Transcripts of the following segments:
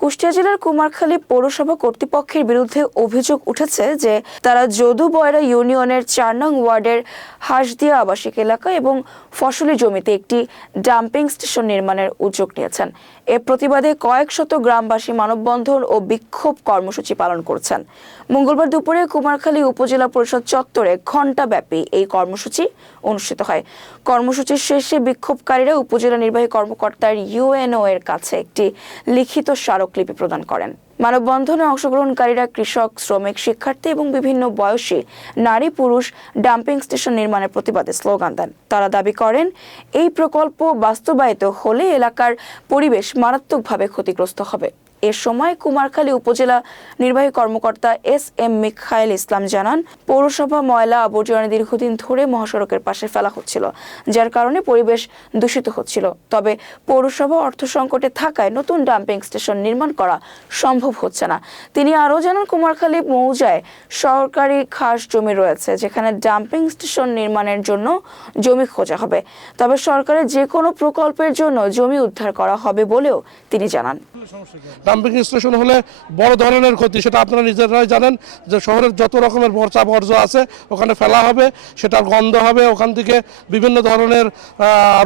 কুষ্টিয়া জেলার কুমারখালী পৌরসভা কর্তৃপক্ষের বিরুদ্ধে অভিযোগ উঠেছে যে তারা যদু-বয়রা ইউনিয়নের ৪ নং ওয়ার্ডের হাঁসদিয়া আবাসিক এলাকা এবং ফসলি জমিতে একটি ডাম্পিং স্টেশন নির্মাণের উদ্যোগ নিয়েছেন। এর প্রতিবাদে কয়েক শত গ্রামবাসী মানববন্ধন ও বিক্ষোভ কর্মসূচি পালন করছেন। মঙ্গলবার দুপুরে কুমারখালী উপজেলা পরিষদ চত্বরে ঘণ্টাব্যাপী এই কর্মসূচি অনুষ্ঠিত হয়। কর্মসূচির শেষে বিক্ষোভকারীরা উপজেলা নির্বাহী কর্মকর্তার ইউএনও এর কাছে একটি লিখিত স্মারকলিপি প্রদান করেন। মানববন্ধনে অংশগ্রহণকারীরা কৃষক, শ্রমিক, শিক্ষার্থী এবং বিভিন্ন বয়সী নারী পুরুষ ডাম্পিং স্টেশন নির্মাণের প্রতিবাদে স্লোগান দেন। তারা দাবি করেন, এই প্রকল্প বাস্তবায়িত হলে এলাকার পরিবেশ মারাত্মকভাবে ক্ষতিগ্রস্ত হবে। এ সময় কুমারখালী উপজেলা নির্বাহী কর্মকর্তা এস.এম. মিখাইল ইসলাম জানান, পৌরসভা ময়লা আবর্জনা দীর্ঘদিন ধরে মহাসড়কের পাশে ফেলা হচ্ছিল, যার কারণে পরিবেশ দূষিত হচ্ছিল। তবে পৌরসভা অর্থ সংকটে থাকায় নতুন ডাম্পিং স্টেশন নির্মাণ করা সম্ভব হচ্ছে না। তিনি আরও জানান, কুমারখালী মৌজায় সরকারি খাস জমি রয়েছে, যেখানে ডাম্পিং স্টেশন নির্মাণের জন্য জমি খোঁজা হবে। তবে সরকারের যে কোনো প্রকল্পের জন্য জমি উদ্ধার করা হবে বলেও তিনি জানান। ডাম্পিং স্টেশন হলে বড় ধরনের ক্ষতি, সেটা আপনারা নিজেরাই জানেন যে শহরের যত রকমের বর্জ্য আছে ওখানে ফেলা হবে, সেটার গন্ধ হবে, ওখান থেকে বিভিন্ন ধরনের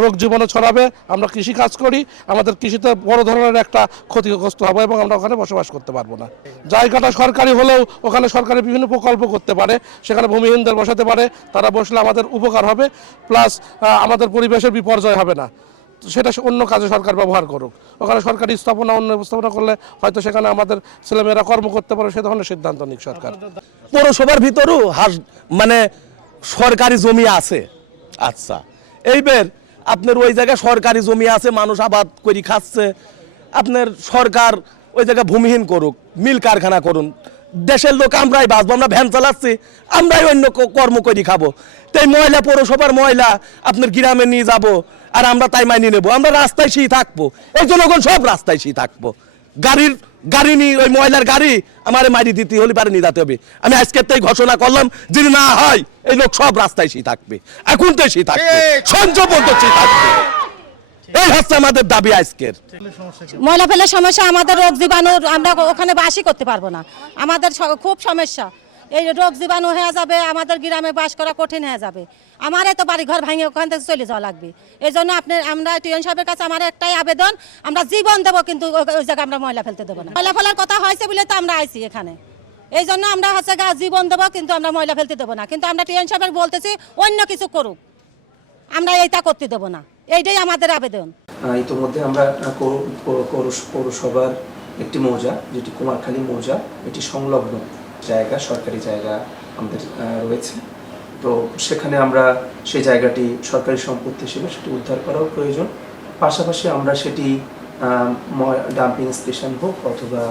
রোগ জীবাণু ছড়াবে। আমরা কৃষি কাজ করি, আমাদের কৃষিতে বড় ধরনের একটা ক্ষতিগ্রস্ত হবে এবং আমরা ওখানে বসবাস করতে পারবো না। জায়গাটা সরকারি হলেও ওখানে সরকারি বিভিন্ন প্রকল্প করতে পারে, সেখানে ভূমিহীনদের বসাতে পারে, তারা বসলে আমাদের উপকার হবে, প্লাস আমাদের পরিবেশের বিপর্যয় হবে না। সেটা অন্য কাজে সরকার ব্যবহার করুক। ওখানে সরকারি স্থাপনা অন্য স্থাপনা করলে হয়তো সেখানে আমাদের ছেলেমেয়েরা কর্ম করতে পারে, সে ধরনের সিদ্ধান্ত নিক সরকার। পৌরসভার ভিতরেও মানে সরকারি জমি আছে। আচ্ছা, এইবার আপনার ওই জায়গায় সরকারি জমি আছে, মানুষ আবাদ করে খাচ্ছে। আপনার সরকার ওই জায়গায় ভূমিহীন করুক, মিল কারখানা করুন। দেশের লোক আমরাই বাঁচবো, আমরা ভ্যান চালাচ্ছি, আমরাই অন্য কর্ম করে খাবো। তাই ময়লা পৌরসভার ময়লা আপনার গ্রামে নিয়ে যাব, আর আমরা তাই মাইনে নেবো। আমরা রাস্তায় সেই থাকবো, এই জনগণ সব রাস্তায় সেই থাকবো। গাড়ি নিয়ে ওই ময়লার গাড়ি আমার মারি দিতে হলে পারে নিয়ে যেতে হবে। আমি আজকে তাই ঘোষণা করলাম, যদি না হয় এই লোক সব রাস্তায় সেই থাকবে, এখন তো সেই থাকবে, সঞ্চয় পদ্ধতি থাকবে। এই হচ্ছে আমাদের দাবি আজকের। ময়লা ফেলার সমস্যা, আমাদের রোগ জীবাণু, আমরা ওখানে বাসই করতে পারবো না। আমাদের খুব সমস্যা, এই রোগ জীবাণু হয়ে যাবে, আমাদের গ্রামে বাস করা কঠিন হয়ে যাবে। আমারই তো বাড়ি ঘর ভাঙে ওখান থেকে চলে যাওয়া লাগবে। এই জন্য আমরা টিএন সাহেবের কাছে আমার একটাই আবেদন, আমরা জীবন দেবো, কিন্তু ওই জায়গায় আমরা ময়লা ফেলতে দেবো না। ময়লা ফেলার কথা হয়েছে বলে তো আমরা আইছি এখানে। এই জন্য আমরা হচ্ছে জীবন দেবো, কিন্তু আমরা ময়লা ফেলতে দেবো না। কিন্তু আমরা টিএন সাহেবের বলতেছি অন্য কিছু করুক, আমরা এইটা করতে দেবো না। এইটাই আমাদের আবেদন। ইতিমধ্যে আমরা পৌরসভার একটি মৌজা, যেটি কুমারখালী মৌজা, এটি সংলগ্ন জায়গা, সরকারি জায়গা আমাদের রয়েছে। তো সেখানে আমরা সেই জায়গাটি সরকারি সম্পত্তি হিসেবে সেটি উদ্ধার করাও প্রয়োজন। পাশাপাশি আমরা সেটি ডাম্পিং স্টেশন হোক অথবা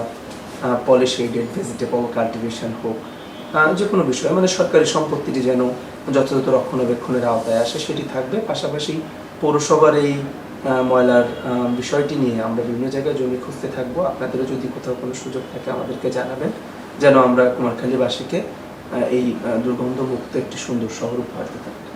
পলিশ এডেড ভেজিটেবল কাল্টিভেশন হোক, যে কোনো বিষয় মানে সরকারি সম্পত্তিটি যেন যথাযথ রক্ষণাবেক্ষণের আওতায় আসে সেটি থাকবে। পাশাপাশি পৌরসভার এই ময়লার বিষয়টি নিয়ে আমরা বিভিন্ন জায়গায় জমি খুঁজতে থাকবো। আপনাদেরও যদি কোথাও কোনো সুযোগ থাকে আমাদেরকে জানাবেন, যেন আমরা কুমারখালীবাসীকে এই দুর্গন্ধমুক্ত একটি সুন্দর শহর উপহার দিতে পারি।